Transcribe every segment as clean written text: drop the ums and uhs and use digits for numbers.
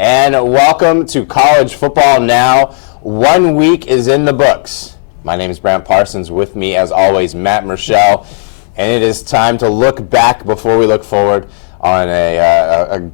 And welcome to College Football Now. 1 week is in the books. My name is Brant Parsons. With me, as always, Matt Murschel. And it is time to look back before we look forward on a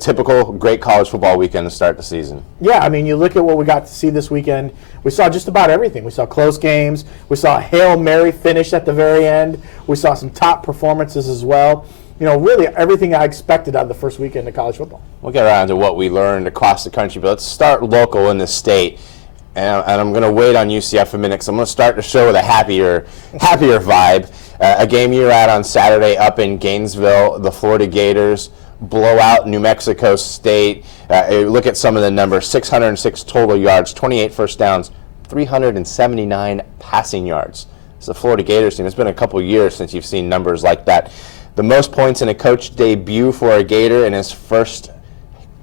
typical great college football weekend to start the season. Yeah, I mean, you look at what we got to see this weekend. We saw just about everything. We saw close games. We saw a Hail Mary finish at the very end. We saw some top performances as well. You know, really everything I expected out of the first weekend of college football. We'll get around to what we learned across the country, but let's start local in the state. And I'm going to wait on UCF a minute because I'm going to start the show with a happier vibe. A game you're at on Saturday up in Gainesville, the Florida Gators blow out New Mexico State. Look at some of the numbers: 606 total yards, 28 first downs, 379 passing yards. It's the Florida Gators team. It's been a couple years since you've seen numbers like that. The most points in a coach debut for a Gator in his first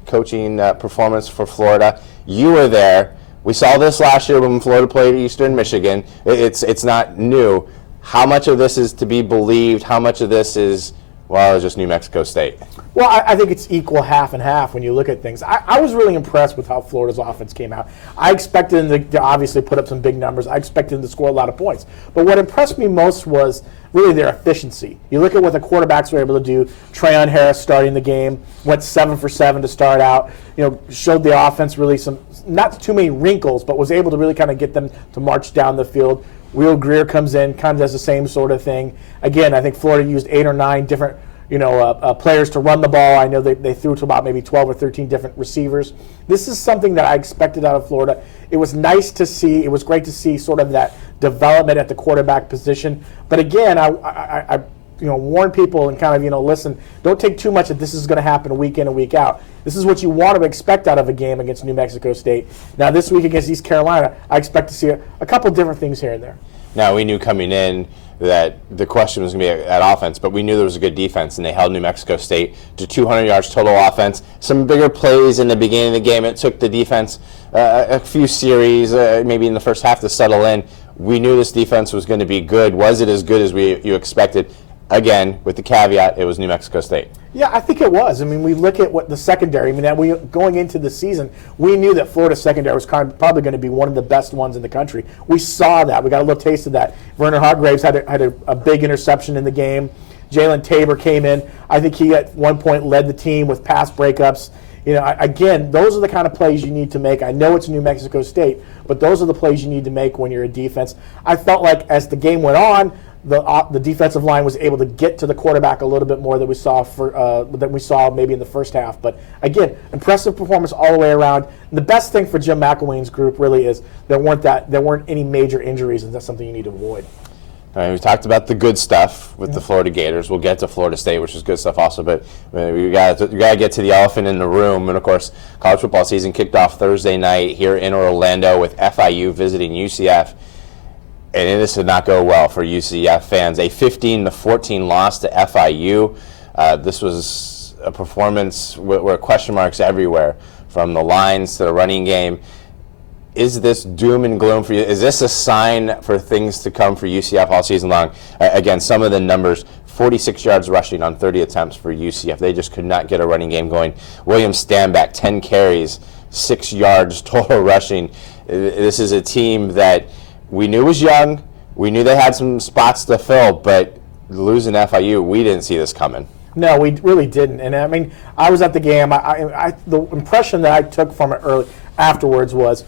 coaching performance for Florida. You were there. We saw this last year when Florida played Eastern Michigan. It's not new. How much of this is to be believed? How much of this is, well, just New Mexico State? Well, I think it's equal half and half when you look at things. I was really impressed with how Florida's offense came out. I expected them to obviously put up some big numbers. I expected them to score a lot of points. But what impressed me most was really their efficiency. You look at what the quarterbacks were able to do. Trayon Harris starting the game, went 7 for 7 to start out. You know, showed the offense really some, not too many wrinkles, but was able to really kind of get them to march down the field. Will Greer comes in, kind of does the same sort of thing. Again, I think Florida used 8 or 9 different players to run the ball. I know they threw to about maybe 12 or 13 different receivers. This is something that I expected out of Florida. It was nice to see. It was great to see sort of that development at the quarterback position. But again, I warn people and kind of, listen, don't take too much that this is going to happen week in and week out. This is what you want to expect out of a game against New Mexico State. Now, this week against East Carolina, I expect to see a couple different things here and there. Now, we knew coming in that the question was going to be at offense, but we knew there was a good defense, and they held New Mexico State to 200 yards total offense. Some bigger plays in the beginning of the game. It took the defense a few series, maybe in the first half, to settle in. We knew this defense was going to be good. Was it as good as you expected? Again, with the caveat, it was New Mexico State. Yeah, I think it was. I mean, we look at what the secondary. I mean, going into the season, we knew that Florida secondary was probably going to be one of the best ones in the country. We saw that. We got a little taste of that. Vernon Hargreaves had a big interception in the game. Jalen Tabor came in. I think he at one point led the team with pass breakups. Again, those are the kind of plays you need to make. I know it's New Mexico State, but those are the plays you need to make when you're a defense. I felt like as the game went on, the defensive line was able to get to the quarterback a little bit more than we saw maybe in the first half. But again, impressive performance all the way around. And the best thing for Jim McElwain's group really is there weren't any major injuries, and that's something you need to avoid. All right, we talked about the good stuff with the Florida Gators. We'll get to Florida State, which is good stuff also, but we got to get to the elephant in the room. And of course, college football season kicked off Thursday night here in Orlando with FIU visiting UCF. And this did not go well for UCF fans. A 15-14 loss to FIU. This was a performance where question marks everywhere, from the lines to the running game. Is this doom and gloom for you? Is this a sign for things to come for UCF all season long? Again, some of the numbers: 46 yards rushing on 30 attempts for UCF. They just could not get a running game going. William Stanback, 10 carries, 6 yards total rushing. This is a team that we knew was young. We knew they had some spots to fill, but losing FIU, we didn't see this coming. No, we really didn't. And I mean, I was at the game. The impression that I took from it afterwards was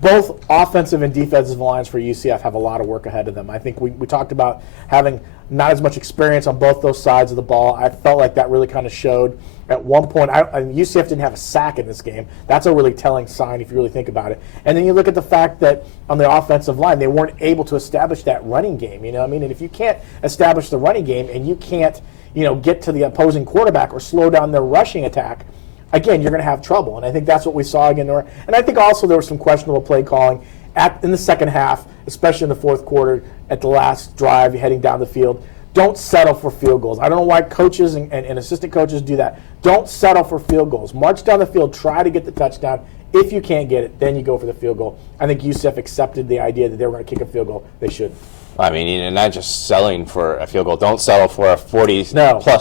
both offensive and defensive lines for UCF have a lot of work ahead of them. I think we talked about having not as much experience on both those sides of the ball. I felt like that really kind of showed. At one point, UCF didn't have a sack in this game. That's a really telling sign if you really think about it. And then you look at the fact that on the offensive line, they weren't able to establish that running game. You know what I mean? And if you can't establish the running game and you can't, get to the opposing quarterback or slow down their rushing attack, again, you're going to have trouble. And I think that's what we saw again there. And I think also there was some questionable play calling in the second half, especially in the fourth quarter at the last drive heading down the field. Don't settle for field goals. I don't know why coaches and assistant coaches do that. Don't settle for field goals. March down the field, try to get the touchdown. If you can't get it, then you go for the field goal. I think UCF accepted the idea that they were going to kick a field goal. They should. I mean, you're not just selling for a field goal. Don't settle for a 40-plus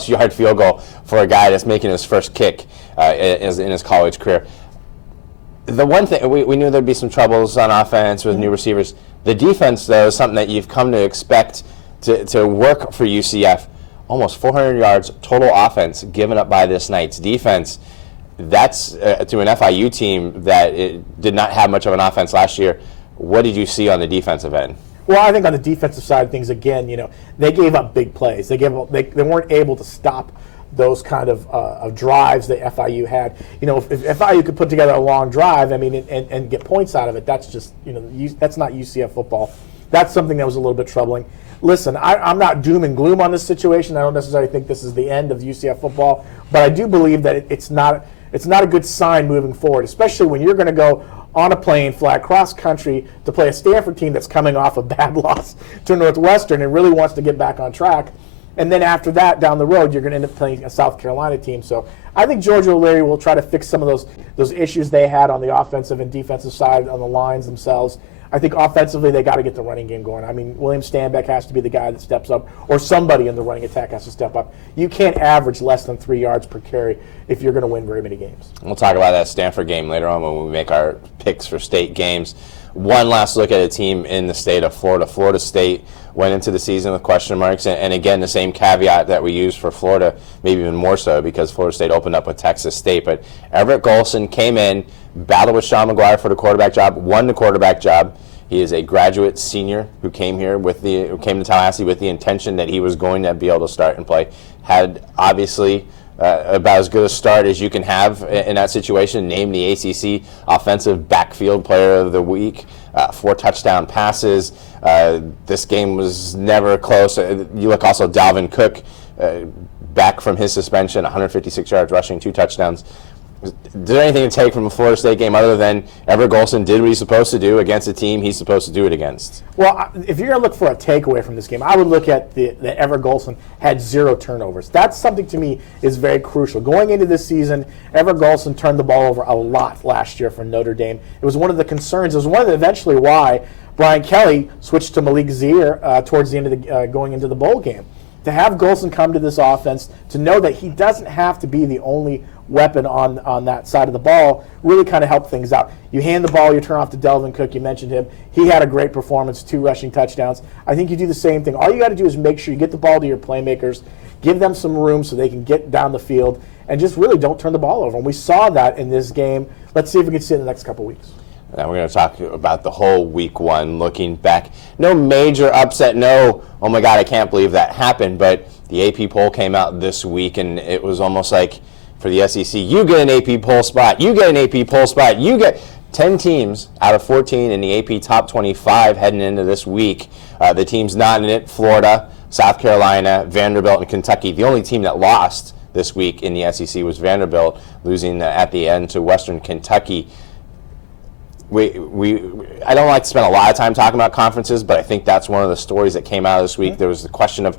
No. yard field goal for a guy that's making his first kick in his college career. The one thing, we knew there'd be some troubles on offense with new receivers. The defense, though, is something that you've come to expect to work for UCF. Almost 400 yards total offense given up by this Knights defense. That's to an FIU team that did not have much of an offense last year. What did you see on the defensive end? Well, I think on the defensive side of things, again, they gave up big plays. They weren't able to stop those kind of drives that FIU had. If FIU could put together a long drive, and get points out of it, that's just, that's not UCF football. That's something that was a little bit troubling. Listen, I'm not doom and gloom on this situation. I don't necessarily think this is the end of UCF football, but I do believe that it's not a good sign moving forward, especially when you're going to go on a plane, fly cross country to play a Stanford team that's coming off a bad loss to Northwestern and really wants to get back on track. And then after that, down the road, you're going to end up playing a South Carolina team. So I think Georgia O'Leary will try to fix some of those issues they had on the offensive and defensive side on the lines themselves. I think offensively they got to get the running game going. William Stanback has to be the guy that steps up, or somebody in the running attack has to step up. You can't average less than 3 yards per carry if you're going to win very many games. We'll talk about that Stanford game later on when we make our picks for state games. One last look at a team in the state of Florida. Florida State went into the season with question marks, and again, the same caveat that we used for Florida, maybe even more so because Florida State opened up with Texas State. But Everett Golson came in, battled with Sean McGuire for the quarterback job, won the quarterback job. He is a graduate senior who came to Tallahassee with the intention that he was going to be able to start and play. Had obviously about as good a start as you can have in that situation. Named the ACC Offensive Backfield Player of the Week. 4 touchdown passes. This game was never close. You look also Dalvin Cook back from his suspension, 156 yards rushing, 2 touchdowns. Is there anything to take from a Florida State game other than Everett Golson did what he's supposed to do against a team he's supposed to do it against? Well, if you're going to look for a takeaway from this game, I would look at that Everett Golson had 0 turnovers. That's something to me is very crucial. Going into this season, Everett Golson turned the ball over a lot last year for Notre Dame. It was one of the concerns. It was one of the eventually why Brian Kelly switched to Malik Zaire towards the end of the going into the bowl game. To have Golson come to this offense, to know that he doesn't have to be the only weapon on that side of the ball, really kind of helped things out. You hand the ball, you turn off to Delvin Cook, you mentioned him. He had a great performance, 2 rushing touchdowns. I think you do the same thing. All you got to do is make sure you get the ball to your playmakers, give them some room so they can get down the field, and just really don't turn the ball over. And we saw that in this game. Let's see if we can see it in the next couple weeks. Now we're going to talk about the whole week 1, looking back. No major upset, no, oh my God, I can't believe that happened, but the AP poll came out this week, and it was almost like for the SEC, you get an AP poll spot, you get an AP poll spot, you get 10 teams out of 14 in the AP top 25 heading into this week. The teams not in it, Florida, South Carolina, Vanderbilt, and Kentucky. The only team that lost this week in the SEC was Vanderbilt, losing at the end to Western Kentucky. I don't like to spend a lot of time talking about conferences, but I think that's one of the stories that came out of this week. There was the question of,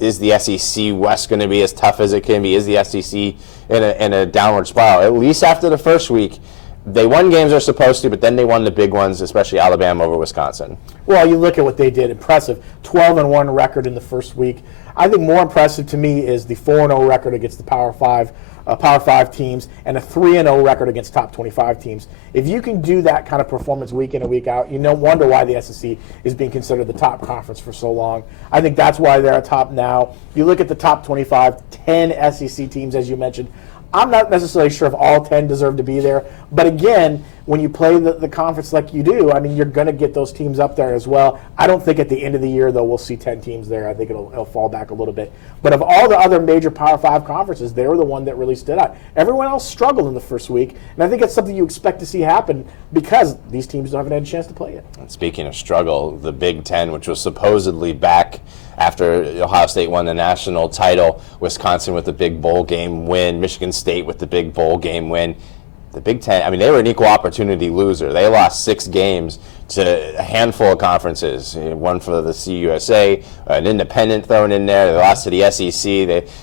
is the SEC West going to be as tough as it can be? Is the SEC in a downward spiral? At least after the first week, they won games they're supposed to, but then they won the big ones, especially Alabama over Wisconsin. Well, you look at what they did. Impressive. 12-1 record in the first week. I think more impressive to me is the 4-0 record against the Power 5 teams, and a 3-0 record against top 25 teams. If you can do that kind of performance week in and week out, you don't wonder why the SEC is being considered the top conference for so long. I think that's why they're at top now. You look at the top 25, 10 SEC teams, as you mentioned. I'm not necessarily sure if all 10 deserve to be there, but again, when you play the conference like you do, you're going to get those teams up there as well. I don't think at the end of the year, though, we'll see 10 teams there. I think it'll fall back a little bit. But of all the other major Power 5 conferences, they were the one that really stood out. Everyone else struggled in the first week, and I think that's something you expect to see happen because these teams haven't had a chance to play yet. And speaking of struggle, the Big Ten, which was supposedly back after Ohio State won the national title, Wisconsin with the big bowl game win, Michigan State with the big bowl game win. The Big Ten, they were an equal opportunity loser. They lost 6 games to a handful of conferences. One for the CUSA, an independent thrown in there. They lost to the SEC.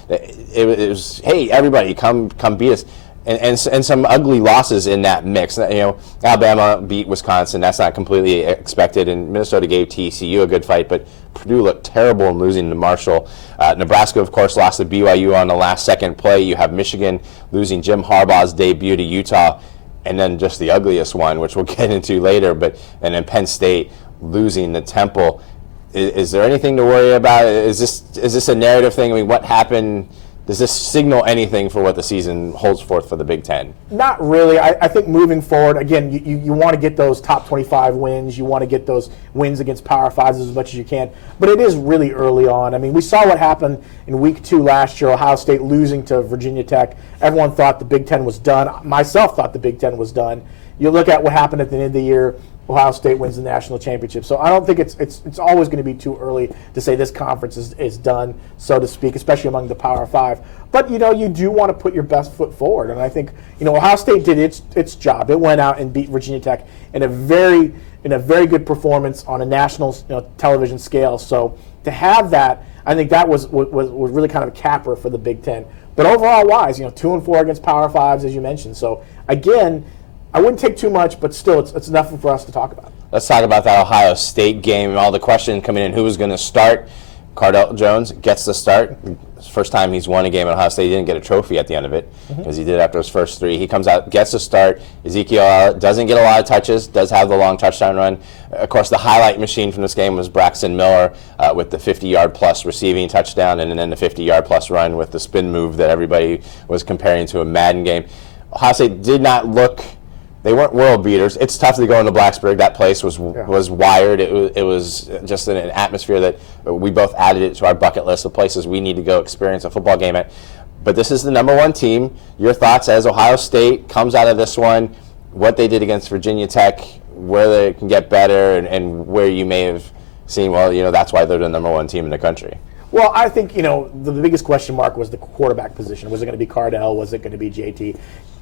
It was, hey, everybody, come beat us. and some ugly losses in that mix. Alabama beat Wisconsin. That's not completely expected, and Minnesota gave TCU a good fight, but Purdue looked terrible in losing to Marshall. Nebraska, of course, lost to BYU on the last-second play. You have Michigan losing Jim Harbaugh's debut to Utah, and then just the ugliest one, which we'll get into later, and then Penn State losing to Temple. Is there anything to worry about? Is this a narrative thing? I mean, what happened? Does this signal anything for what the season holds forth for the Big Ten? Not really. I think moving forward, again, you want to get those top 25 wins. You want to get those wins against Power Fives as much as you can. But it is really early on. I mean, we saw what happened in Week 2 last year, Ohio State losing to Virginia Tech. Everyone thought the Big Ten was done. Myself thought the Big Ten was done. You look at what happened at the end of the year, Ohio State wins the national championship. So I don't think it's always going to be too early to say this conference is done, so to speak, especially among the Power Five. But, you do want to put your best foot forward. And I think, Ohio State did its job. It went out and beat Virginia Tech in a very good performance on a national television scale. So to have that, I think that was really kind of a capper for the Big Ten. But overall wise, 2-4 against Power Fives, as you mentioned. So again, I wouldn't take too much, but still, it's enough for us to talk about. Let's talk about that Ohio State game and all the questions coming in. Who was going to start? Cardell Jones gets the start. It's the first time he's won a game at Ohio State. He didn't get a trophy at the end of it, as he did after his first 3. He comes out, gets a start. Ezekiel doesn't get a lot of touches, does have the long touchdown run. Of course, the highlight machine from this game was Braxton Miller with the 50-yard-plus receiving touchdown, and then the 50-yard-plus run with the spin move that everybody was comparing to a Madden game. Ohio State did not look... They weren't world beaters. It's tough to go into Blacksburg. That place was wired. It was just an atmosphere that we both added it to our bucket list of places we need to go experience a football game at. But this is the number 1 team. Your thoughts as Ohio State comes out of this one, what they did against Virginia Tech, where they can get better, and where you may have seen, that's why they're the number 1 team in the country. Well, I think, the biggest question mark was the quarterback position. Was it going to be Cardell? Was it going to be JT?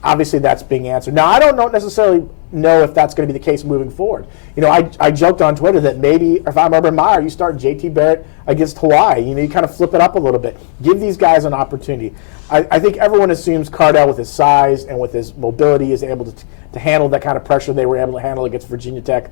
Obviously, that's being answered. Now, I don't necessarily know if that's going to be the case moving forward. I joked on Twitter that maybe if I'm Urban Meyer, you start JT Barrett against Hawaii. You kind of flip it up a little bit. Give these guys an opportunity. I think everyone assumes Cardell, with his size and with his mobility, is able to handle that kind of pressure they were able to handle against Virginia Tech.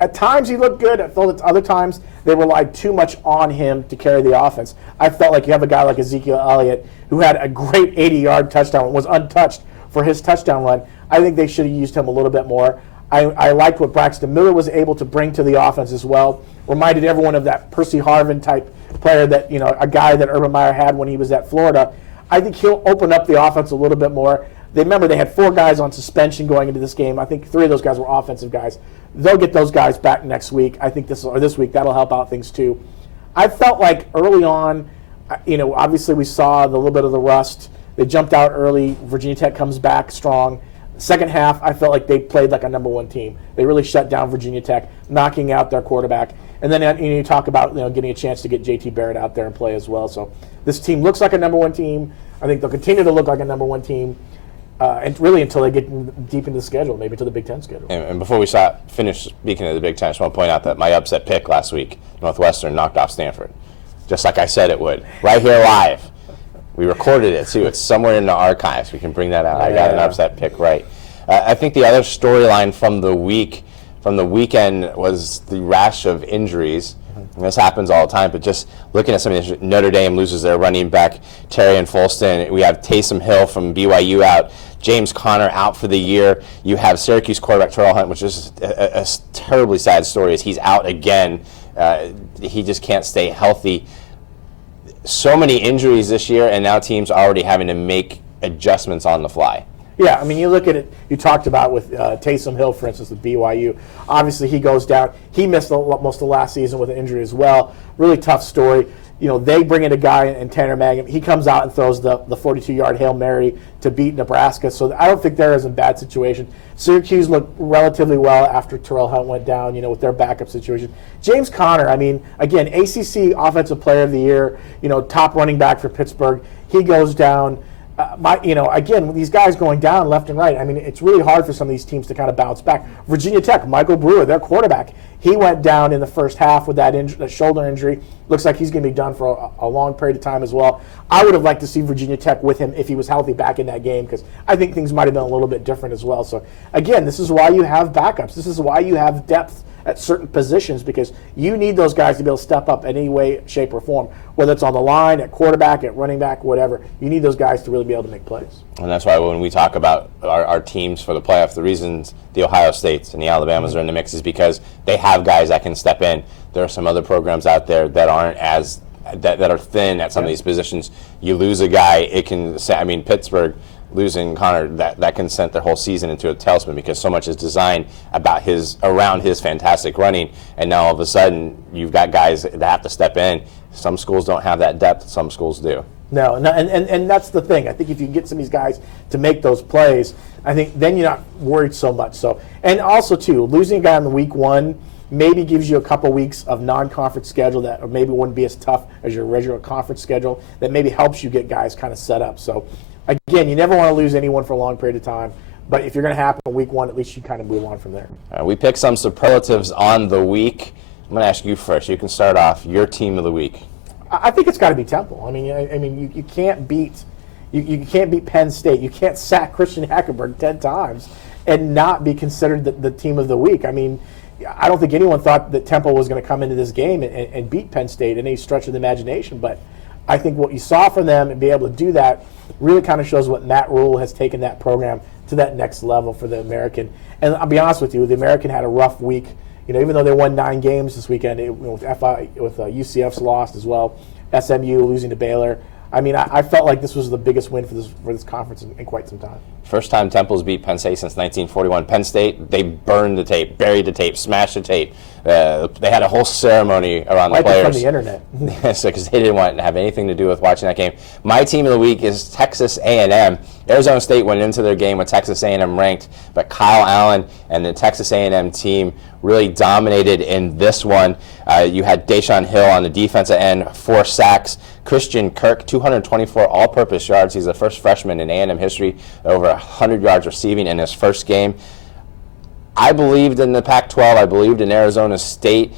At times he looked good. I felt at other times they relied too much on him to carry the offense. I felt like you have a guy like Ezekiel Elliott who had a great 80-yard touchdown, was untouched for his touchdown run. I think they should have used him a little bit more. I liked what Braxton Miller was able to bring to the offense as well. Reminded everyone of that Percy Harvin type player that, a guy that Urban Meyer had when he was at Florida. I think he'll open up the offense a little bit more. Remember, they had 4 guys on suspension going into this game. I think 3 of those guys were offensive guys. They'll get those guys back next week. I think this week. That'll help out things too. I felt like early on, obviously we saw the little bit of the rust. They jumped out early. Virginia Tech comes back strong. Second half, I felt like they played like a number 1 team. They really shut down Virginia Tech, knocking out their quarterback. And then you talk about getting a chance to get JT Barrett out there and play as well. So this team looks like a number 1 team. I think they'll continue to look like a number 1 team. And really until they get deep into the schedule, maybe to the Big Ten schedule. And before we finish speaking of the Big Ten, I just want to point out that my upset pick last week, Northwestern, knocked off Stanford. Just like I said it would. Right here live. We recorded it, too. It's somewhere in the archives. We can bring that out. I got an upset pick right. I think the other storyline from the weekend was the rash of injuries. And this happens all the time, but just looking at some of these, Notre Dame loses their running back, Terry and Folston. We have Taysom Hill from BYU out, James Conner out for the year. You have Syracuse quarterback Terrell Hunt, which is a terribly sad story, as he's out again. He just can't stay healthy. So many injuries this year, and now teams are already having to make adjustments on the fly. Yeah, I mean, you look at it, you talked about with Taysom Hill, for instance, with BYU. Obviously, he goes down. He missed most of the last season with an injury as well. Really tough story. They bring in a guy in Tanner Mangum. He comes out and throws the 42-yard Hail Mary to beat Nebraska. So I don't think they're in a bad situation. Syracuse looked relatively well after Terrell Hunt went down, with their backup situation. James Conner, I mean, again, ACC Offensive Player of the Year, top running back for Pittsburgh. He goes down. again, with these guys going down left and right, I mean, it's really hard for some of these teams to kind of bounce back. Virginia Tech, Michael Brewer, their quarterback, he went down in the first half with that shoulder injury. Looks like he's going to be done for a long period of time as well. I would have liked to see Virginia Tech with him if he was healthy back in that game, because I think things might have been a little bit different as well. So, again, this is why you have backups. This is why you have depth at certain positions, because you need those guys to be able to step up in any way, shape, or form, whether it's on the line, at quarterback, at running back, whatever. You need those guys to really be able to make plays. And that's why when we talk about our teams for the playoffs, the reasons the Ohio States and the Alabamas are in the mix is because they have guys that can step in. There are some other programs out there that aren't as that are thin at some of these positions. You lose a guy, it can. I mean, Pittsburgh losing Connor, that can send their whole season into a tailspin, because so much is designed around his fantastic running, and now all of a sudden you've got guys that have to step in. Some schools don't have that depth, some schools do. No, and that's the thing. I think if you get some of these guys to make those plays, I think then you're not worried so much. So, and also too, losing a guy in the week one maybe gives you a couple weeks of non-conference schedule that maybe wouldn't be as tough as your regular conference schedule. That maybe helps you get guys kind of set up. So, again, you never want to lose anyone for a long period of time. But if you're going to happen in week one, at least you kind of move on from there. We picked some superlatives on the week. I'm going to ask you first. You can start off your team of the week. I think it's got to be Temple. I mean, you can't beat you can't beat Penn State. You can't sack Christian Hackenberg 10 times and not be considered the team of the week. I mean, I don't think anyone thought that Temple was going to come into this game and beat Penn State in any stretch of the imagination. But I think what you saw from them and be able to do that really kind of shows what Matt Rhule has taken that program to that next level for the American. And I'll be honest with you, the American had a rough week. Even though they won 9 games this weekend, with UCF's lost as well, SMU losing to Baylor. I mean, I felt like this was the biggest win for this conference in quite some time. First time Temple's beat Penn State since 1941. Penn State, they burned the tape, buried the tape, smashed the tape. They had a whole ceremony around the players. From the internet. So, because they didn't want to have anything to do with watching that game. My team of the week is Texas A&M. Arizona State went into their game with Texas A&M ranked, but Kyle Allen and the Texas A&M team really dominated in this one. You had Deshaun Hill on the defensive end, 4 sacks. Christian Kirk, 224 all-purpose yards. He's the first freshman in A&M history, over 100 yards receiving in his first game. I believed in the Pac-12. I believed in Arizona State.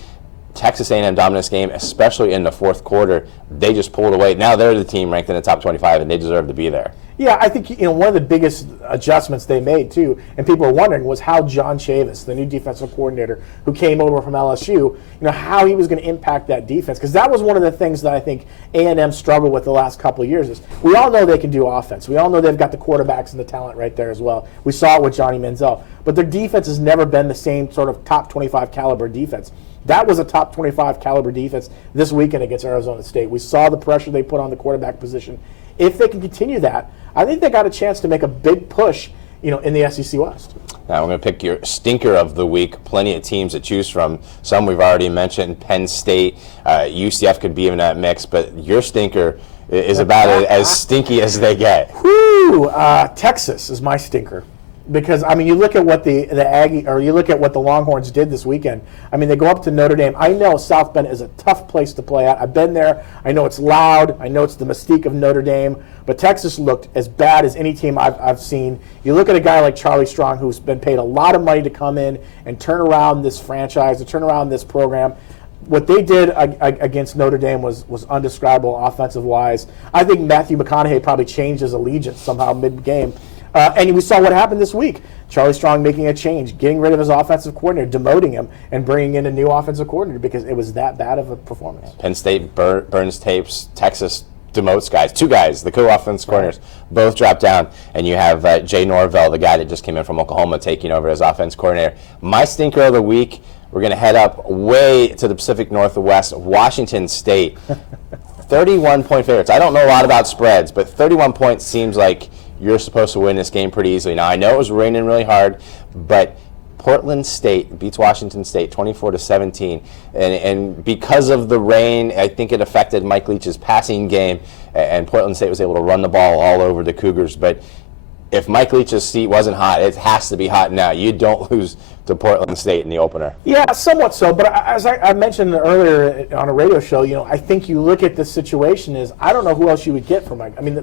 Texas A&M dominance game, especially in the fourth quarter. They just pulled away. Now they're the team ranked in the top 25, and they deserve to be there. Yeah, I think one of the biggest adjustments they made too, and people are wondering, was how John Chavis, the new defensive coordinator who came over from LSU, how he was going to impact that defense, because that was one of the things that I think A&M struggled with the last couple of years. Is we all know they can do offense. We all know they've got the quarterbacks and the talent right there as well. We saw it with Johnny Manziel, but their defense has never been the same sort of top 25 caliber defense. That was a top 25 caliber defense this weekend against Arizona State. We saw the pressure they put on the quarterback position. If they can continue that, I think they got a chance to make a big push, in the SEC West. Now I'm going to pick your stinker of the week. Plenty of teams to choose from. Some we've already mentioned. Penn State, UCF could be in that mix, but your stinker is about as stinky as they get. Whew, Texas is my stinker. Because you look at what the Aggie, or you look at what the Longhorns did this weekend. They go up to Notre Dame. I know South Bend is a tough place to play at. I've been there. I know it's loud. I know it's the mystique of Notre Dame. But Texas looked as bad as any team I've seen. You look at a guy like Charlie Strong, who's been paid a lot of money to come in and turn around this franchise, to turn around this program. What they did against Notre Dame was undescribable offensive-wise. I think Matthew McConaughey probably changed his allegiance somehow mid-game. And we saw what happened this week. Charlie Strong making a change, getting rid of his offensive coordinator, demoting him, and bringing in a new offensive coordinator because it was that bad of a performance. Penn State burns tapes. Texas demotes guys. 2 guys, the co-offensive coordinators, both dropped down. And you have Jay Norvell, the guy that just came in from Oklahoma, taking over as offense coordinator. My stinker of the week, we're going to head up way to the Pacific Northwest, Washington State. 31-point favorites. I don't know a lot about spreads, but 31 points seems like you're supposed to win this game pretty easily. Now, I know it was raining really hard, but Portland State beats Washington State 24-17. And because of the rain, I think it affected Mike Leach's passing game, and Portland State was able to run the ball all over the Cougars. But if Mike Leach's seat wasn't hot, it has to be hot now. You don't lose to Portland State in the opener. Yeah, somewhat so. But as I mentioned earlier on a radio show, I think you look at this situation is I don't know who else you would get from Mike. I mean,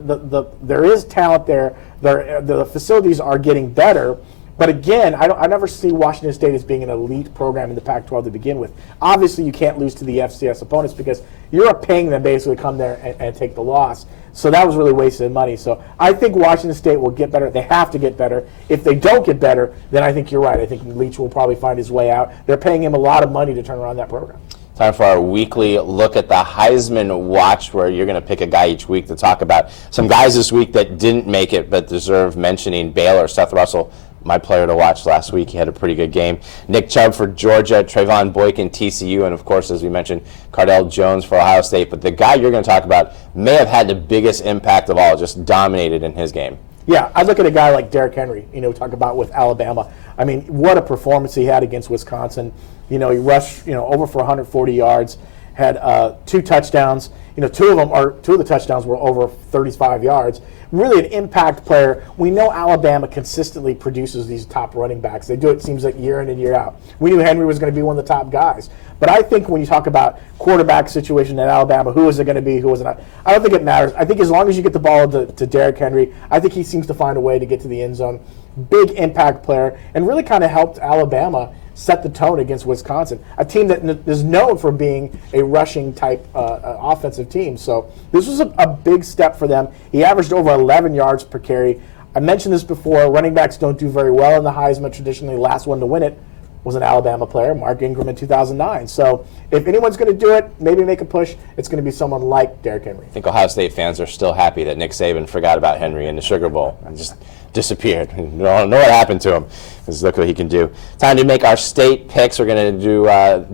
there is talent there. The facilities are getting better. But again, I never see Washington State as being an elite program in the Pac-12 to begin with. Obviously, you can't lose to the FCS opponents because you're paying them basically to come there and take the loss. So that was really wasted money. So I think Washington State will get better. They have to get better. If they don't get better, then I think you're right. I think Leach will probably find his way out. They're paying him a lot of money to turn around that program. Time for our weekly look at the Heisman Watch, where you're going to pick a guy each week to talk about some guys this week that didn't make it but deserve mentioning. Baylor, Seth Russell, my player to watch last week. He had a pretty good game. Nick Chubb for Georgia, Trayvon Boykin, TCU, and of course, as we mentioned, Cardell Jones for Ohio State. But the guy you're going to talk about may have had the biggest impact of all, just dominated in his game. Yeah, I look at a guy like Derrick Henry, talk about with Alabama. I mean, what a performance he had against Wisconsin. He rushed, over for 140 yards, had 2 touchdowns. Two of the touchdowns were over 35 yards. Really an impact player. We know Alabama consistently produces these top running backs. They do it seems like year in and year out. We knew Henry was going to be one of the top guys. But I think when you talk about quarterback situation at Alabama, who is it going to be, who is it not, I don't think it matters. I think as long as you get the ball to Derrick Henry, I think he seems to find a way to get to the end zone. Big impact player, and really kind of helped Alabama set the tone against Wisconsin, a team that is known for being a rushing type offensive team. So this was a big step for them. He averaged over 11 yards per carry. I mentioned this before. Running backs don't do very well in the Heisman. Traditionally, last one to win it was an Alabama player, Mark Ingram in 2009. So if anyone's going to do it, maybe make a push, it's going to be someone like Derrick Henry. I think Ohio State fans are still happy that Nick Saban forgot about Henry in the Sugar Bowl and just disappeared. I don't know what happened to him. Because look what he can do. Time to make our state picks. We're going to do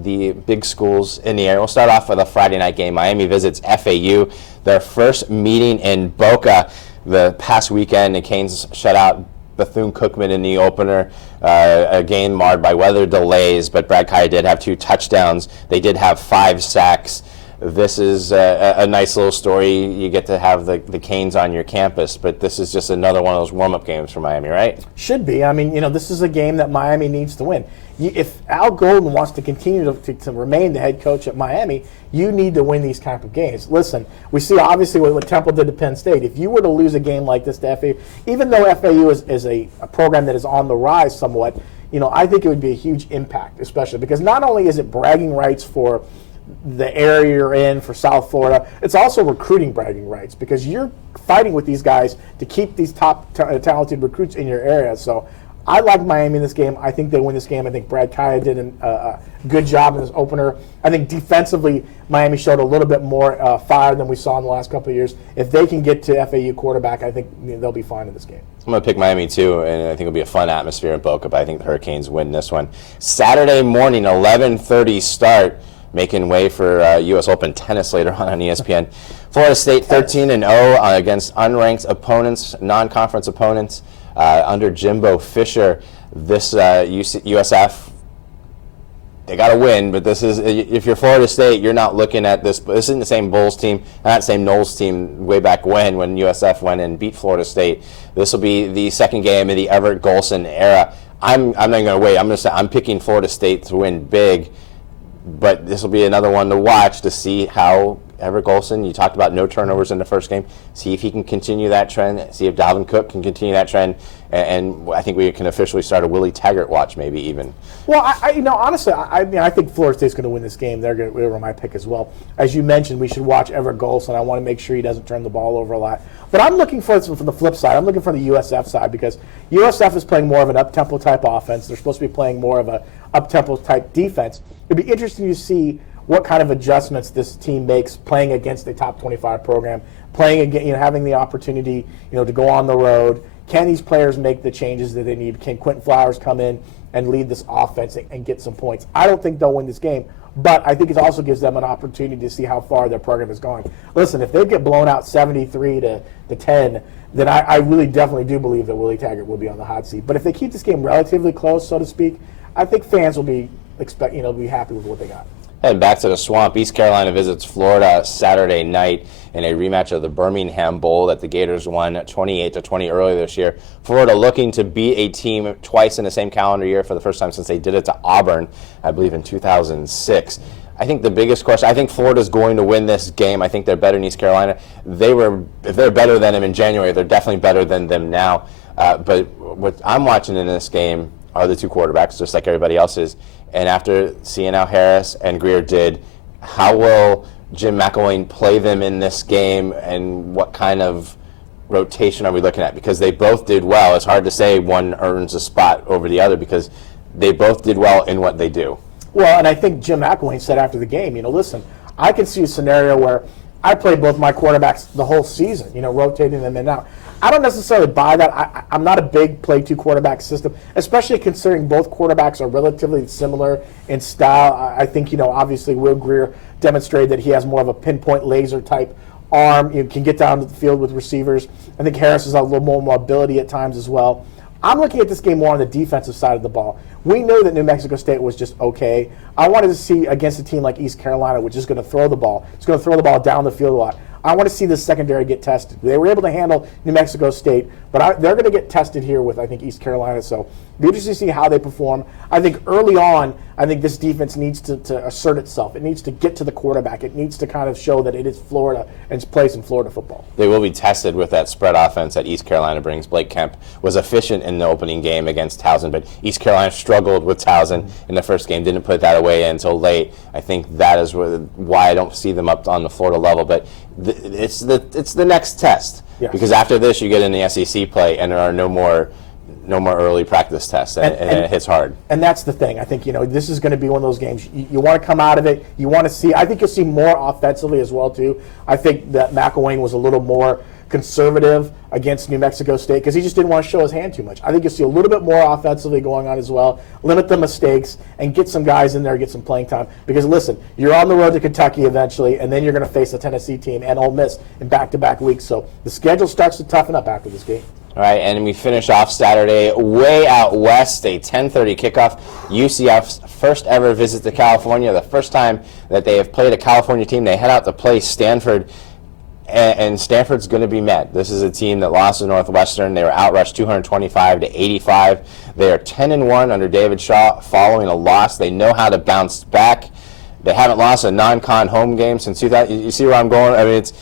the big schools in the area. We'll start off with a Friday night game. Miami visits FAU. Their first meeting in Boca the past weekend. The Canes shut out Bethune-Cookman in the opener, a game marred by weather delays, but Brad Kaya did have 2 touchdowns. They did have 5 sacks. This is a nice little story. You get to have the Canes on your campus, but this is just another one of those warm-up games for Miami, right? Should be. I mean, this is a game that Miami needs to win. If Al Golden wants to continue to remain the head coach at Miami, you need to win these type of games. Listen, we see obviously what Temple did to Penn State. If you were to lose a game like this to FAU, even though FAU is a program that is on the rise somewhat, I think it would be a huge impact, especially because not only is it bragging rights for the area you're in, for South Florida, it's also recruiting bragging rights because you're fighting with these guys to keep these top talented recruits in your area. So I like Miami in this game. I think they win this game. I think Brad Kaya did a good job in this opener. I think defensively, Miami showed a little bit more fire than we saw in the last couple of years. If they can get to FAU quarterback, I think they'll be fine in this game. I'm going to pick Miami too, and I think it'll be a fun atmosphere in Boca, but I think the Hurricanes win this one. Saturday morning, 11:30 start, making way for U.S. Open tennis later on ESPN. Florida State 13-0 against unranked opponents, non-conference opponents. Under Jimbo Fisher, this USF, they got to win, but this is, if you're Florida State, you're not looking at this. This isn't the same Bulls team, not the same Knowles team way back when USF went and beat Florida State. This will be the second game of the Everett Golson era. I'm not going to wait. I'm going to say I'm picking Florida State to win big, but this will be another one to watch to see how Everett Golson, you talked about no turnovers in the first game, see if he can continue that trend, see if Dalvin Cook can continue that trend, and I think we can officially start a Willie Taggart watch maybe even. Well, honestly, I think Florida State's going to win this game. They were my pick as well. As you mentioned, we should watch Everett Golson. I want to make sure he doesn't turn the ball over a lot. But I'm looking for from the flip side. I'm looking for the USF side because USF is playing more of an up-tempo type offense. They're supposed to be playing more of a up-tempo type defense. It'd be interesting to see what kind of adjustments this team makes playing against a top 25 program, playing again, having the opportunity, to go on the road. Can these players make the changes that they need? Can Quentin Flowers come in and lead this offense and get some points? I don't think they'll win this game, but I think it also gives them an opportunity to see how far their program is going. Listen, if they get blown out 73 to 10, then I really definitely do believe that Willie Taggart will be on the hot seat. But if they keep this game relatively close, so to speak, I think fans will be happy with what they got. Heading back to the Swamp, East Carolina visits Florida Saturday night in a rematch of the Birmingham Bowl that the Gators won 28-20 earlier this year. Florida looking to beat a team twice in the same calendar year for the first time since they did it to Auburn, I believe, in 2006. I think the biggest question, I think Florida's going to win this game. I think they're better than East Carolina. If they're better than them in January, they're definitely better than them now. But what I'm watching in this game are the two quarterbacks, just like everybody else is. And after seeing how Harris and Greer did, how will Jim McElwain play them in this game, and what kind of rotation are we looking at? Because they both did well. It's hard to say one earns a spot over the other because they both did well in what they do. Well, and I think Jim McElwain said after the game, listen, I can see a scenario where I play both my quarterbacks the whole season, rotating them in and out. I don't necessarily buy that. I'm not a big play two quarterback system, especially considering both quarterbacks are relatively similar in style. I think, obviously Will Greer demonstrated that he has more of a pinpoint laser type arm. You can get down to the field with receivers. I think Harris has a little more mobility at times as well. I'm looking at this game more on the defensive side of the ball. We know that New Mexico State was just okay. I wanted to see against a team like East Carolina, which is going to throw the ball. It's going to throw the ball down the field a lot. I want to see this secondary get tested. They were able to handle New Mexico State, but they're going to get tested here with, I think, East Carolina. So it'll be interesting to see how they perform. I think early on, this defense needs to assert itself. It needs to get to the quarterback. It needs to kind of show that it is Florida and its place in Florida football. They will be tested with that spread offense that East Carolina brings. Blake Kemp was efficient in the opening game against Towson, but East Carolina struggled with Towson in the first game, didn't put that away until late. I think that is why I don't see them up on the Florida level, but it's the next test. Yes. Because after this, you get in the SEC play, and there are no more early practice tests, and it hits hard. And that's the thing. I think this is going to be one of those games. You want to come out of it. You want to see. I think you'll see more offensively as well too. I think that McElwain was a little more conservative against New Mexico State because he just didn't want to show his hand too much. I think you'll see a little bit more offensively going on as well. Limit the mistakes and get some guys in there, get some playing time. Because listen, you're on the road to Kentucky eventually, and then you're going to face a Tennessee team and Ole Miss in back-to-back weeks. So the schedule starts to toughen up after this game. All right, and we finish off Saturday way out west, a 10:30 kickoff. UCF's first ever visit to California, the first time that they have played a California team. They head out to play Stanford, and Stanford's going to be met. This is a team that lost to Northwestern. They were outrushed 225-85. They are 10-1 under David Shaw following a loss. They know how to bounce back. They haven't lost a non-con home game since 2000. You see where I'm going? It's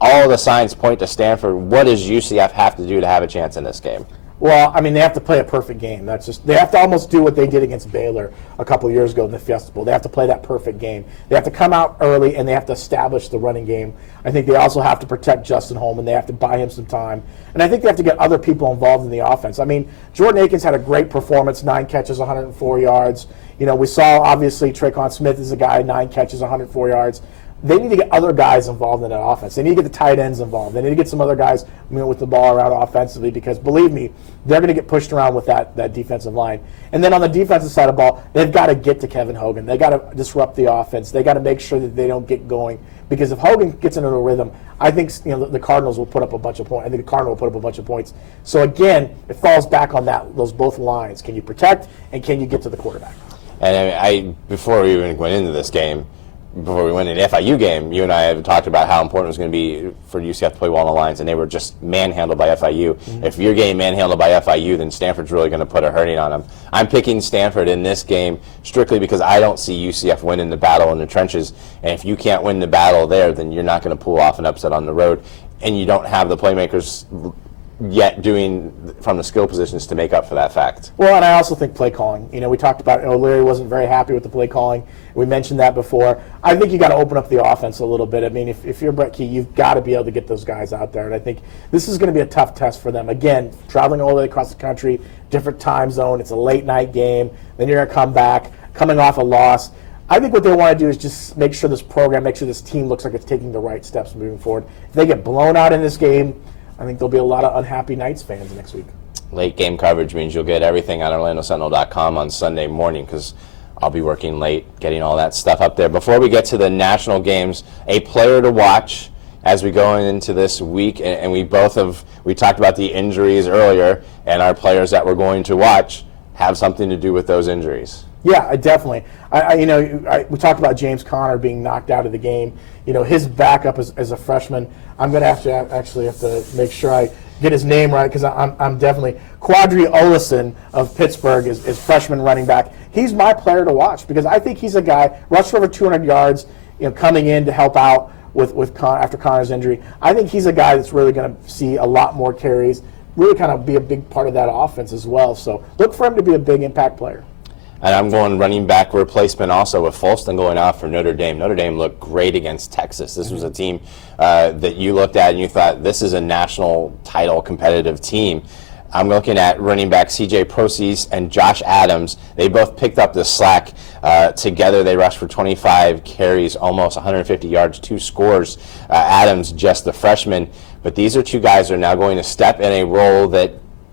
all the signs point to Stanford. What does UCF have to do to have a chance in this game? Well, they have to play a perfect game. They have to almost do what they did against Baylor a couple years ago in the Fiesta Bowl. They have to play that perfect game. They have to come out early, and they have to establish the running game. I think they also have to protect Justin Holman. They have to buy him some time. And I think they have to get other people involved in the offense. Jordan Akins had a great performance, 9 catches, 104 yards. We saw, obviously, Traquan Smith is a guy, 9 catches, 104 yards. They need to get other guys involved in that offense. They need to get the tight ends involved. They need to get some other guys with the ball around offensively because, believe me, they're going to get pushed around with that defensive line. And then on the defensive side of the ball, they've got to get to Kevin Hogan. They've got to disrupt the offense. They've got to make sure that they don't get going because if Hogan gets into a rhythm, I think the Cardinals will put up a bunch of points. I think the Cardinals will put up a bunch of points. So, again, it falls back on those both lines. Can you protect and can you get to the quarterback? And before we even went into this game, before we went into the FIU game, you and I have talked about how important it was going to be for UCF to play well on the lines, and they were just manhandled by FIU. Mm-hmm. If you're getting manhandled by FIU, then Stanford's really going to put a hurting on them. I'm picking Stanford in this game strictly because I don't see UCF winning the battle in the trenches, and if you can't win the battle there, then you're not going to pull off an upset on the road, and you don't have the playmakers yet doing from the skill positions to make up for that fact. Well, and I also think play calling. We talked about O'Leary wasn't very happy with the play calling. We mentioned that before. I think you got to open up the offense a little bit. If you're Brett Key, you've got to be able to get those guys out there. And I think this is going to be a tough test for them. Again, traveling all the way across the country, different time zone. It's a late night game. Then you're going to come back, coming off a loss. I think what they want to do is just make sure this team looks like it's taking the right steps moving forward. If they get blown out in this game, I think there'll be a lot of unhappy Knights fans next week. Late game coverage means you'll get everything on OrlandoSentinel.com on Sunday morning because I'll be working late getting all that stuff up there. Before we get to the national games, a player to watch as we go into this week, and we talked about the injuries earlier, and our players that we're going to watch have something to do with those injuries. Yeah, definitely. We talked about James Conner being knocked out of the game. His backup as a freshman. I'm going to actually have to make sure I get his name right because I'm definitely Quadri Olison of Pittsburgh is freshman running back. He's my player to watch because I think he's a guy rushed for over 200 yards. Coming in to help out after Connor's injury. I think he's a guy that's really going to see a lot more carries. Really kind of be a big part of that offense as well. So look for him to be a big impact player. And I'm going running back replacement also with Folston going off for Notre Dame. Notre Dame looked great against Texas. This was a team that you looked at and you thought this is a national title competitive team. I'm looking at running back C.J. Proces and Josh Adams. They both picked up the slack. Together they rushed for 25 carries, almost 150 yards, 2 scores. Adams, just the freshman. But these are 2 guys that are now going to step in a role that,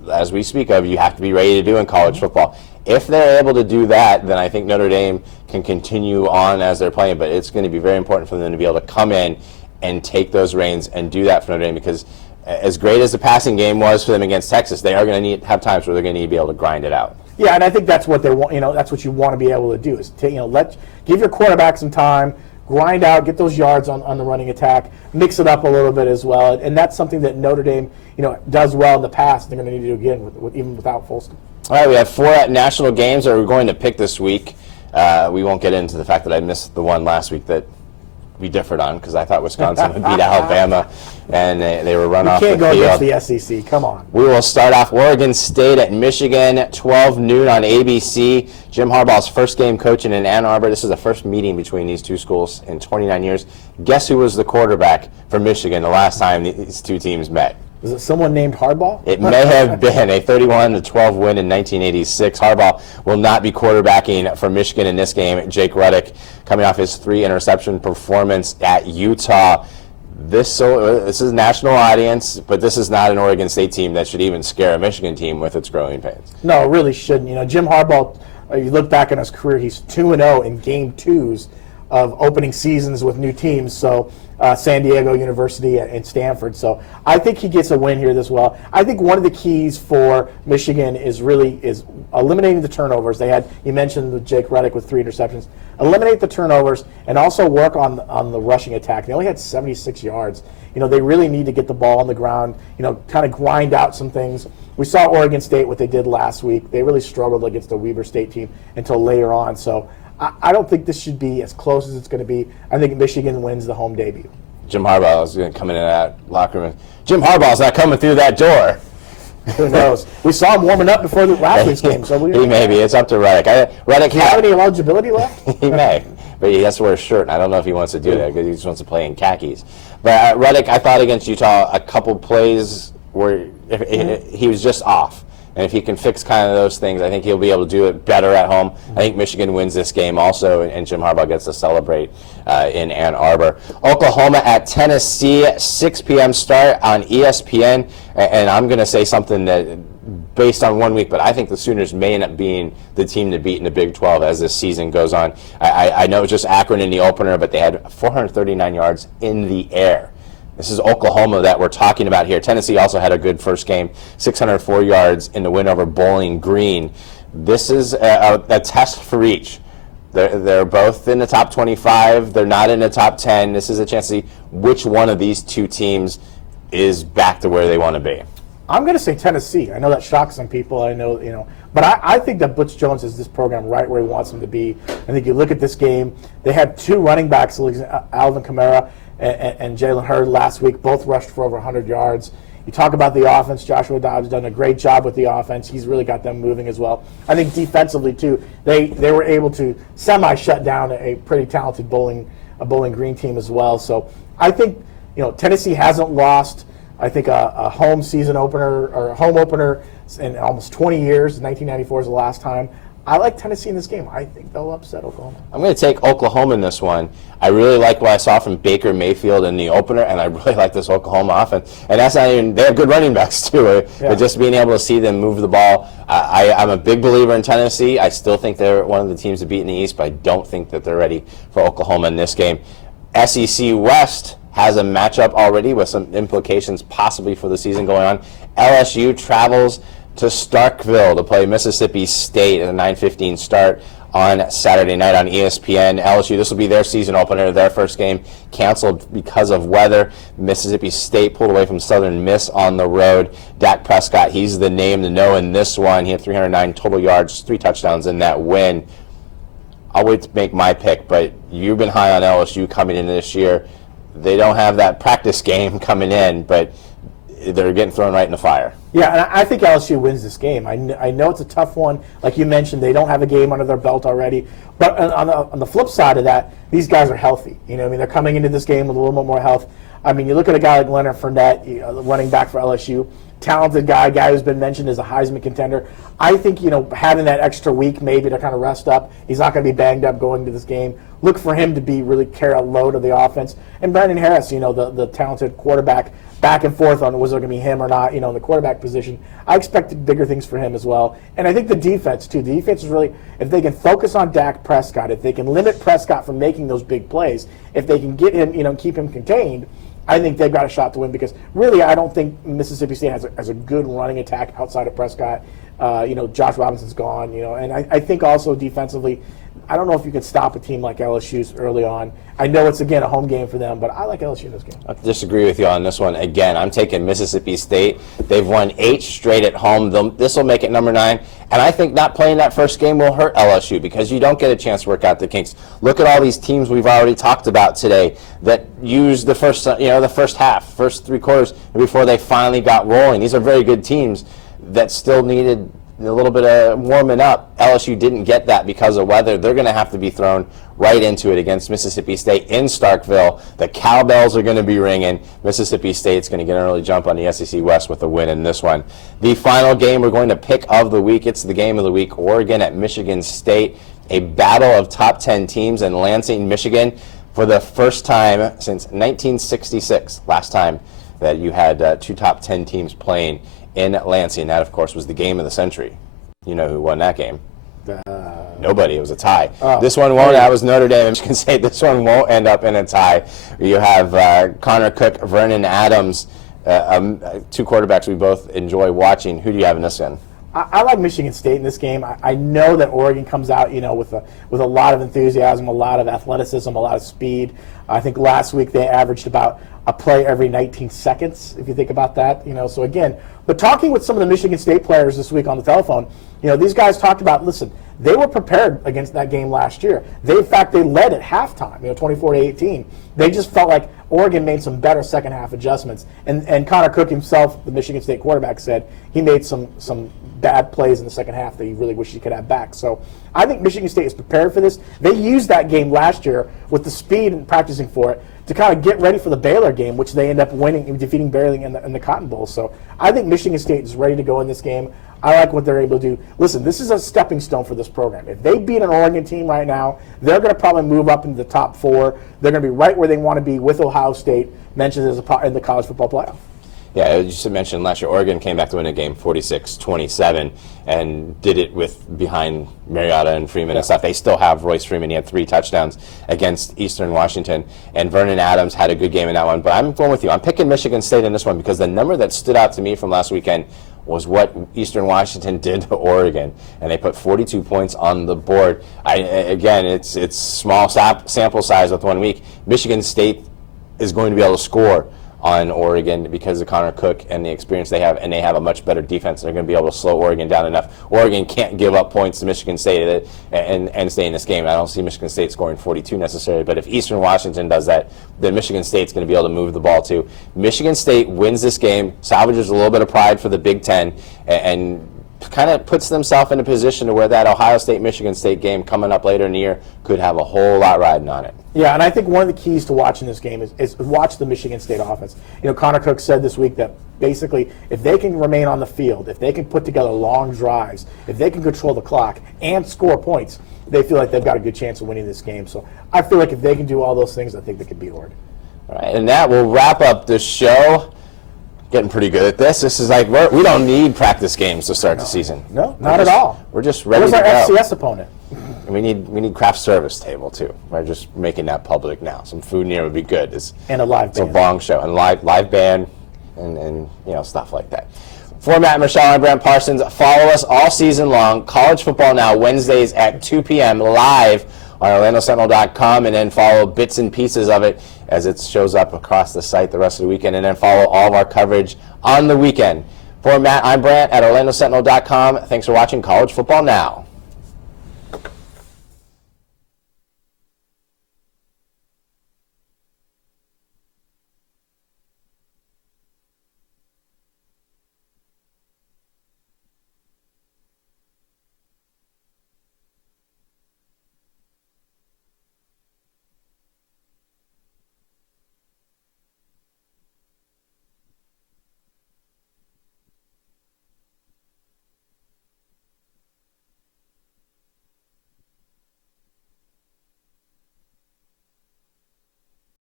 as we speak of, you have to be ready to do in college football. If they're able to do that, then I think Notre Dame can continue on as they're playing. But it's going to be very important for them to be able to come in and take those reins and do that for Notre Dame because as great as the passing game was for them against Texas, they are going to have times where they're going to need to be able to grind it out. Yeah, and I think that's what they want. That's what you want to be able to do is give your quarterback some time, grind out, get those yards on the running attack, mix it up a little bit as well, and that's something that Notre Dame does well in the past. They're going to need to do again even without Folston. All right, we have 4 national games that we're going to pick this week. We won't get into the fact that I missed the one last week that we differed on because I thought Wisconsin would beat Alabama, and they were run off the field. You can't go against the SEC. Come on. We will start off Oregon State at Michigan, 12 noon on ABC. Jim Harbaugh's first game coaching in Ann Arbor. This is the first meeting between these 2 schools in 29 years. Guess who was the quarterback for Michigan the last time these 2 teams met? Was it someone named Harbaugh? It may have been a 31-12 win in 1986. Harbaugh will not be quarterbacking for Michigan in this game. Jake Ruddick coming off his 3-interception performance at Utah. This is a national audience, but this is not an Oregon State team that should even scare a Michigan team with its growing pains. No, it really shouldn't. Jim Harbaugh, you look back in his career, he's 2-0 in game 2s of opening seasons with new teams. So San Diego University and Stanford. So I think he gets a win here as well. I think one of the keys for Michigan is eliminating the turnovers. You mentioned Jake Ruddick with 3 interceptions. Eliminate the turnovers and also work on the rushing attack. They only had 76 yards. They really need to get the ball on the ground, kind of grind out some things. We saw Oregon State, what they did last week. They really struggled against the Weber State team until later on. So I don't think this should be as close as it's going to be. I think Michigan wins the home debut. Jim Harbaugh is going to come in that locker room. Jim Harbaugh's not coming through that door. Who knows? We saw him warming up before the last week's game. So he may be. It's up to Ruddick. Does he have any eligibility left? He may, but he has to wear a shirt. And I don't know if he wants to do that because he just wants to play in khakis. But Ruddick, I thought against Utah, a couple plays where he was just off. And if he can fix kind of those things, I think he'll be able to do it better at home. I think Michigan wins this game also, and Jim Harbaugh gets to celebrate in Ann Arbor. Oklahoma at Tennessee, 6 p.m. start on ESPN. And I'm going to say something that, based on 1 week, but I think the Sooners may end up being the team to beat in the Big 12 as this season goes on. I know it's just Akron in the opener, but they had 439 yards in the air. This is Oklahoma that we're talking about here. Tennessee also had a good first game, 604 yards in the win over Bowling Green. This is a test for each. They're both in the top 25. They're not in the top 10. This is a chance to see which one of these 2 teams is back to where they want to be. I'm going to say Tennessee. I know that shocks some people. I know, but I think that Butch Jones has this program right where he wants them to be. I think you look at this game, they had 2 running backs, Alvin Kamara and Jalen Hurd last week, both rushed for over 100 yards. You talk about the offense, Joshua Dobbs has done a great job with the offense. He's really got them moving as well. I think defensively, too, they were able to semi-shut down a pretty talented Bowling Green team as well. So I think Tennessee hasn't lost, I think, a home opener in almost 20 years. 1994 is the last time. I like Tennessee in this game. I think they'll upset Oklahoma. I'm going to take Oklahoma in this one. I really like what I saw from Baker Mayfield in the opener, and I really like this Oklahoma offense. And that's not even – they have good running backs, too. But just being able to see them move the ball. I'm a big believer in Tennessee. I still think they're one of the teams to beat in the East, but I don't think that they're ready for Oklahoma in this game. SEC West has a matchup already with some implications possibly for the season going on. LSU travels to Starkville to play Mississippi State at a 9:15 start on Saturday night on ESPN. LSU, this will be their season opener. Their first game canceled because of weather. Mississippi State pulled away from Southern Miss on the road. Dak Prescott, he's the name to know in this one. He had 309 total yards, 3 touchdowns in that win. I'll wait to make my pick, but you've been high on LSU coming into this year. They don't have that practice game coming in, but they're getting thrown right in the fire. Yeah, and I think LSU wins this game. I know it's a tough one. Like you mentioned, they don't have a game under their belt already. But on the flip side of that, these guys are healthy. You know, I mean, they're coming into this game with a little bit more health. I mean, you look at a guy like Leonard Fournette, running back for LSU, talented guy who's been mentioned as a Heisman contender. I think, having that extra week maybe to kind of rest up, he's not going to be banged up going to this game. Look for him to be really carry a load of the offense. And Brandon Harris, the talented quarterback, back and forth on was it going to be him or not, in the quarterback position. I expected bigger things for him as well. And I think the defense, too. The defense is really, if they can focus on Dak Prescott, if they can limit Prescott from making those big plays, if they can get him, keep him contained, I think they've got a shot to win because really I don't think Mississippi State has a good running attack outside of Prescott. Josh Robinson's gone, and I think also defensively, I don't know if you could stop a team like LSU's early on. I know it's, again, a home game for them, but I like LSU in this game. I disagree with you on this one. Again, I'm taking Mississippi State. They've won 8 straight at home. This will make it number 9. And I think not playing that first game will hurt LSU because you don't get a chance to work out the kinks. Look at all these teams we've already talked about today that used the first half, first 3 quarters before they finally got rolling. These are very good teams that still needed a little bit of warming up. LSU didn't get that because of weather. They're going to have to be thrown right into it against Mississippi State in Starkville. The cowbells are going to be ringing. Mississippi State's going to get an early jump on the SEC West with a win in this one. The final game we're going to pick of the week, it's the game of the week, Oregon at Michigan State. A battle of top 10 teams in Lansing, Michigan for the first time since 1966. Last time that you had 2 top 10 teams playing in Lansing. That, of course, was the game of the century. You know who won that game? Nobody. It was a tie. This one won't. That was Notre Dame. I'm just going to say this one won't end up in a tie. You have Connor Cook, Vernon Adams, 2 quarterbacks we both enjoy watching. Who do you have in this one? I like Michigan State in this game. I know that Oregon comes out, with a lot of enthusiasm, a lot of athleticism, a lot of speed. I think last week they averaged about a play every 19 seconds, if you think about that. So again, but talking with some of the Michigan State players this week on the telephone, these guys talked about, listen, they were prepared against that game last year. In fact, they led at halftime, 24-18. They just felt like Oregon made some better second half adjustments. And Connor Cook himself, the Michigan State quarterback, said he made some bad plays in the second half that he really wished he could have back. So I think Michigan State is prepared for this. They used that game last year with the speed and practicing for it to kind of get ready for the Baylor game, which they end up winning, defeating Baylor in the Cotton Bowl. So I think Michigan State is ready to go in this game. I like what they're able to do. Listen, this is a stepping stone for this program. If they beat an Oregon team right now, they're going to probably move up into the top 4. They're going to be right where they want to be with Ohio State, mentioned as in the college football playoff. Yeah, as you just mentioned last year, Oregon came back to win a game 46-27 and did it with behind Mariota and Freeman and stuff. They still have Royce Freeman. He had 3 touchdowns against Eastern Washington. And Vernon Adams had a good game in that one. But I'm going with you. I'm picking Michigan State in this one because the number that stood out to me from last weekend was what Eastern Washington did to Oregon. And they put 42 points on the board. Again, it's small sample size with 1 week. Michigan State is going to be able to score on Oregon because of Connor Cook and the experience they have, and they have a much better defense. They're going to be able to slow Oregon down enough. Oregon can't give up points to Michigan State and stay in this game. I don't see Michigan State scoring 42 necessarily, but if Eastern Washington does that, then Michigan State's going to be able to move the ball too. Michigan State wins this game, salvages a little bit of pride for the Big Ten, and kind of puts themselves in a position to where that Ohio State-Michigan State game coming up later in the year could have a whole lot riding on it. Yeah, and I think one of the keys to watching this game is watch the Michigan State offense. Connor Cook said this week that basically if they can remain on the field, if they can put together long drives, if they can control the clock and score points, they feel like they've got a good chance of winning this game. So I feel like if they can do all those things, I think they could beat Oregon. All right, and that will wrap up the show. Getting pretty good at this. This is like we don't need practice games to start the season. No, not at all. We're just ready to go. Where's our FCS opponent? We need craft service table too. We're just making that public now. Some food near would be good. And a live band. It's a bong show and live band and stuff like that. For Matt Murschel, I'm Brant Parsons. Follow us all season long. College Football Now, Wednesdays at 2 p.m. live on OrlandoSentinel.com, and then follow bits and pieces of it as it shows up across the site the rest of the weekend, and then follow all of our coverage on the weekend. For Matt, I'm Brant at OrlandoSentinel.com. Thanks for watching College Football Now.